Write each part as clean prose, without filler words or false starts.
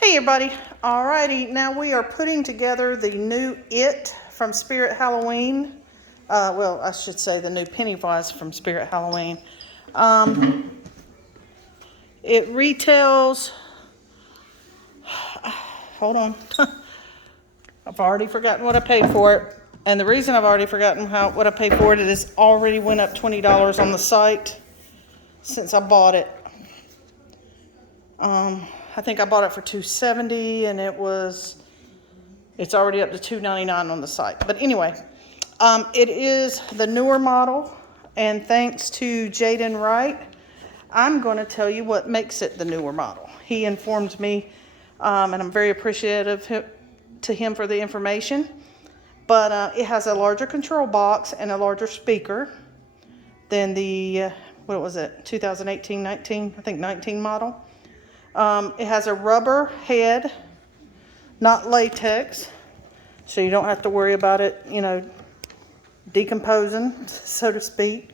Hey everybody, alrighty, now we are putting together the new It from Spirit Halloween. Well, I should say the new Pennywise from Spirit Halloween. It retails, hold on, I've already forgotten what I paid for it. And the reason I've already forgotten what I paid for it is already went up $20 on the site since I bought it. I think I bought it for $270 and it's already up to $299 on the site. But anyway, it is the newer model, and thanks to Jaden Wright, I'm going to tell you what makes it the newer model. He informed me, and I'm very appreciative to him for the information. But it has a larger control box and a larger speaker than the, what was it, 2018, 19, I think 19 model. It has a rubber head, not latex, so you don't have to worry about it, decomposing, so to speak.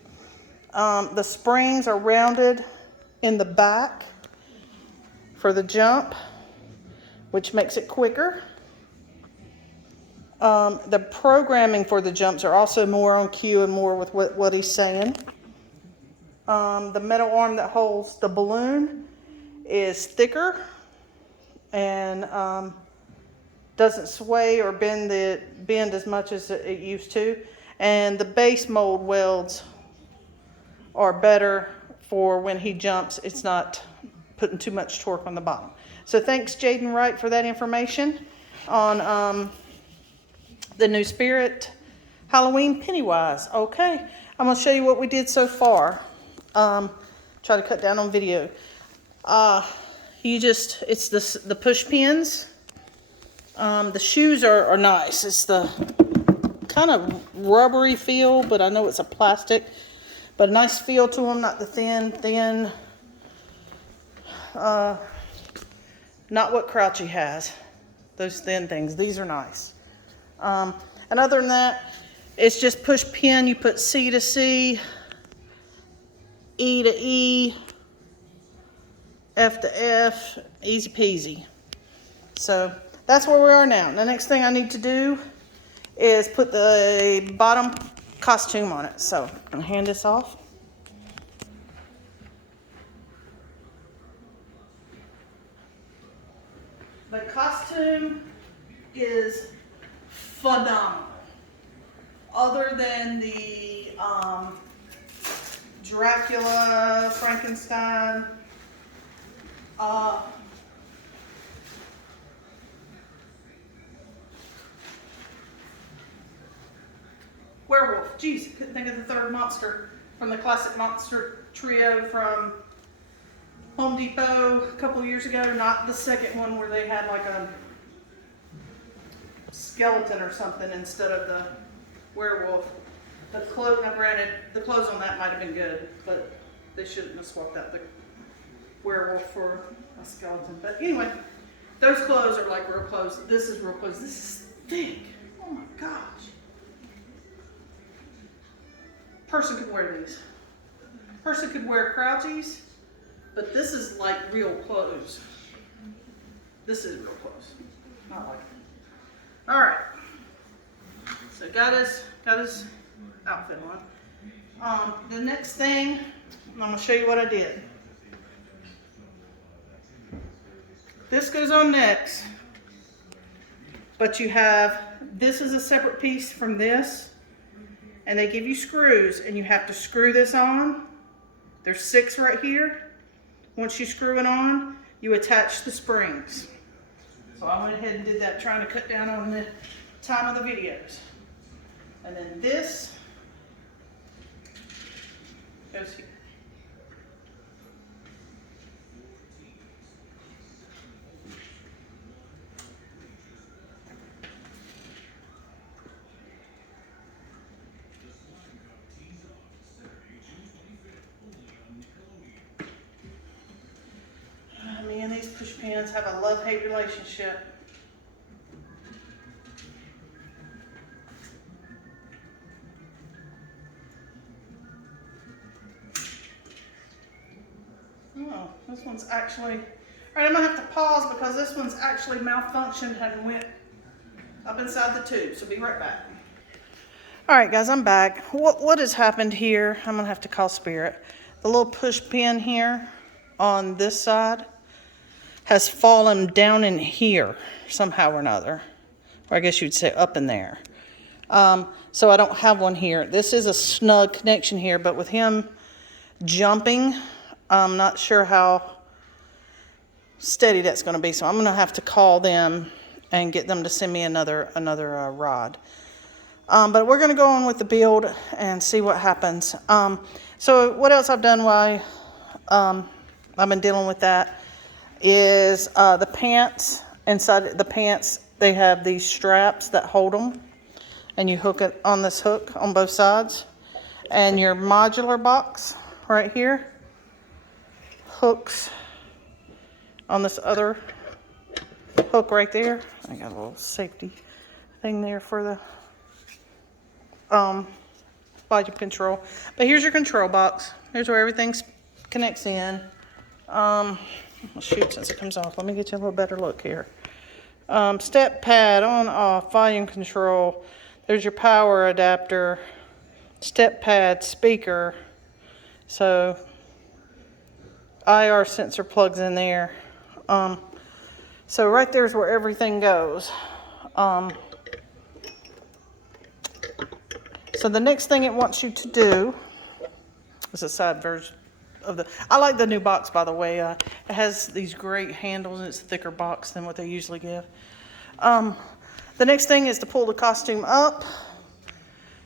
The springs are rounded in the back for the jump, which makes it quicker. The programming for the jumps are also more on cue and more with what he's saying. The metal arm that holds the balloon is thicker and doesn't sway or bend as much as it used to. And the base mold welds are better for when he jumps. It's not putting too much torque on the bottom. So thanks Jaden Wright for that information on the new Spirit Halloween Pennywise. Okay, I'm going to show you what we did so far. Try to cut down on video. It's the push pins. The shoes are nice. It's the kind of rubbery feel, but I know it's a plastic. But a nice feel to them, not the thin, not what Crouchy has. Those thin things. These are nice. And other than that, it's just push pin. You put C to C, E to E, F to F, easy peasy. So that's where we are now. The next thing I need to do is put the bottom costume on it. So I'm going to hand this off. The costume is phenomenal. Other than the Dracula, Frankenstein, werewolf. Jeez, couldn't think of the third monster from the classic monster trio from Home Depot a couple of years ago. Not the second one where they had like a skeleton or something instead of the werewolf. The clothes, now granted, the clothes on that might have been good, but they shouldn't have swapped out the werewolf for a skeleton. But anyway, those clothes are like real clothes. This is real clothes. This is thick. Oh my gosh. Person could wear these. Person could wear Crouchies, but this is like real clothes. This is real clothes. Not like it. All right. So got his outfit on. The next thing, I'm gonna show you what I did. This goes on next, but this is a separate piece from this, and they give you screws, and you have to screw this on. There's 6 right here. Once you screw it on, you attach the springs. So I went ahead and did that, trying to cut down on the time of the videos. And then this goes here. Me and these push pins have a love-hate relationship. Oh, this one's actually All right, I'm gonna have to pause because this one's actually malfunctioned and went up inside the tube. So be right back. All right, guys, I'm back. What has happened here? I'm gonna have to call Spirit. The little push pin here on this side has fallen down in here somehow or another. Or I guess you'd say up in there. So I don't have one here. This is a snug connection here, but with him jumping, I'm not sure how steady that's going to be. So I'm going to have to call them and get them to send me another rod. But we're going to go on with the build and see what happens. So what else I've done while I've been dealing with that is the pants. Inside the pants, they have these straps that hold them. And you hook it on this hook on both sides. And your modular box right here hooks on this other hook right there. I got a little safety thing there for the volume control. But here's your control box. Here's where everything connects in. Well, shoot, since it comes off, let me get you a little better look here. Step pad, on, off, volume control. There's your power adapter, step pad, speaker. So IR sensor plugs in there. So right there's where everything goes. So the next thing it wants you to do is a side version of the, I like the new box, by the way. It has these great handles and it's a thicker box than what they usually give. The next thing is to pull the costume up,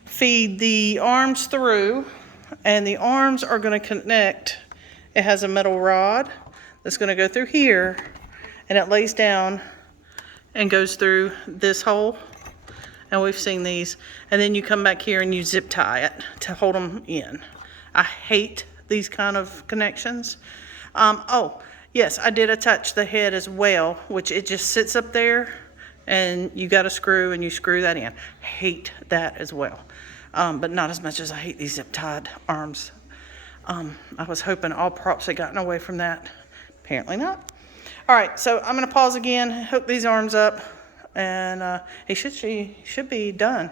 feed the arms through, and the arms are going to connect. It has a metal rod that's going to go through here, and it lays down and goes through this hole. And we've seen these. And then you come back here and you zip tie it to hold them in. I hate these kind of connections. Oh, yes, I did attach the head as well, which it just sits up there. And you got a screw and you screw that in. Hate that as well. But not as much as I hate these zip tied arms. I was hoping all props had gotten away from that. Apparently not. All right, so I'm gonna pause again, hook these arms up, and he should be done.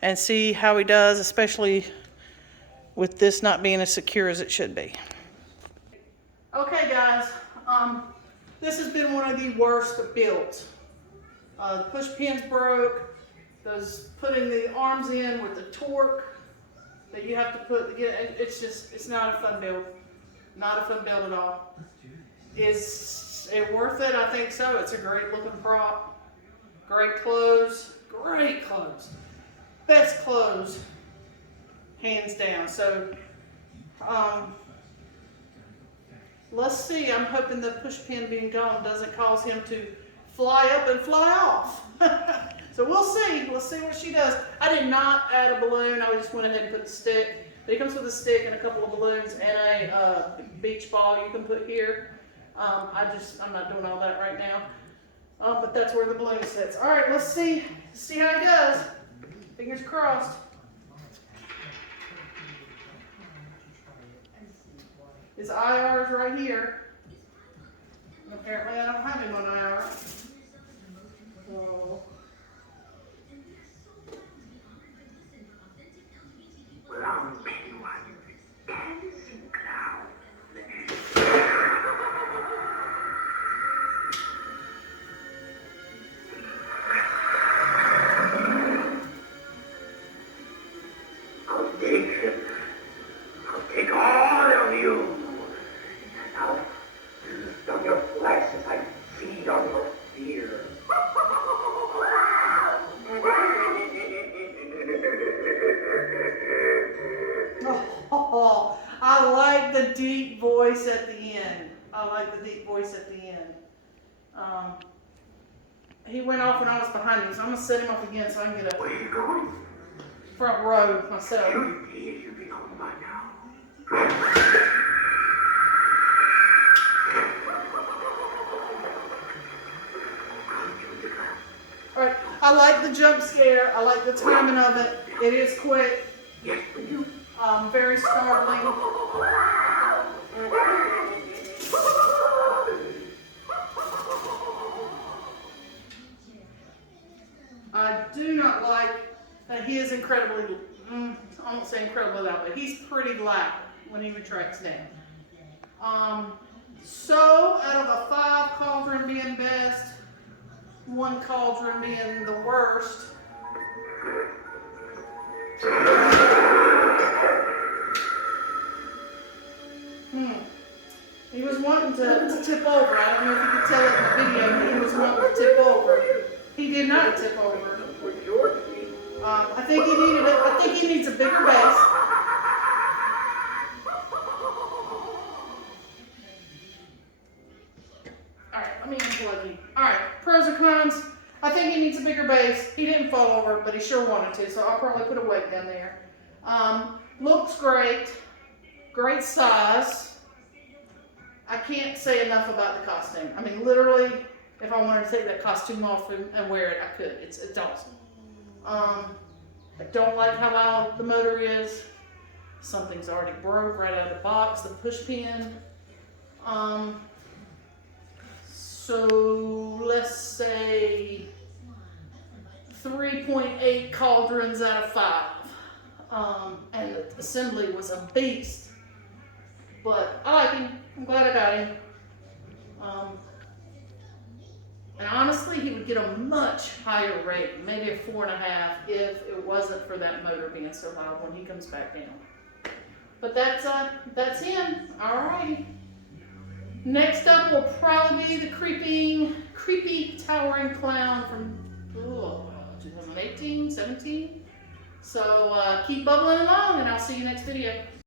And see how he does, especially with this not being as secure as it should be. Okay guys, this has been one of the worst builds. The push pins broke. Those putting the arms in with the torque that you have to put to get it's not a fun build. Not a fun build at all. Is it worth it? I think so. It's a great looking prop. Great clothes. Great clothes. Best clothes. Hands down. So let's see. I'm hoping the push pin being gone doesn't cause him to fly up and fly off. So we'll see. We'll see what she does. I did not add a balloon. I just went ahead and put the stick. But it comes with a stick and a couple of balloons and a beach ball you can put here. I'm not doing all that right now. But that's where the balloon sits. All right, let's see how he does. Fingers crossed. His IR is right here. Apparently I don't have him on IR. So. Well, Pennywise, dancing clown. I'll take all of you. I'll feast on your flesh as I feed on your fear. Oh, I like the deep voice at the end. He went off when I was behind him, so I'm going to set him off again so I can get Where are you going? front row myself. You should be home by now. Alright, I like the jump scare. I like the timing of it. It is quick. Yes, but you. Very startling. do not like that he is incredibly, I won't say incredibly loud, but he's pretty loud when he retracts down. So out of a 5, cauldron being best, 1 cauldron being the worst. He was wanting to tip over. I don't know if you could tell it in the video, but he was wanting to tip over. He did not tip over. I think he needs a bigger base. Alright, let me unplug you. Alright, pros or cons. I think he needs a bigger base. He didn't fall over, but he sure wanted to, so I'll probably put a weight down there. Looks great. Great size. I can't say enough about the costume. I mean, literally, if I wanted to take that costume off and wear it, I could. It's awesome. I don't like how loud the motor is. Something's already broke right out of the box, the push pin. So let's say 3.8 cauldrons out of 5. And the assembly was a beast. But I like him. I'm glad I got him. And honestly, he would get a much higher rate, maybe a 4.5, if it wasn't for that motor being so loud when he comes back down. But that's him. Alrighty. Next up will probably be the creepy towering clown from 2018, 17. So keep bubbling along, and I'll see you next video.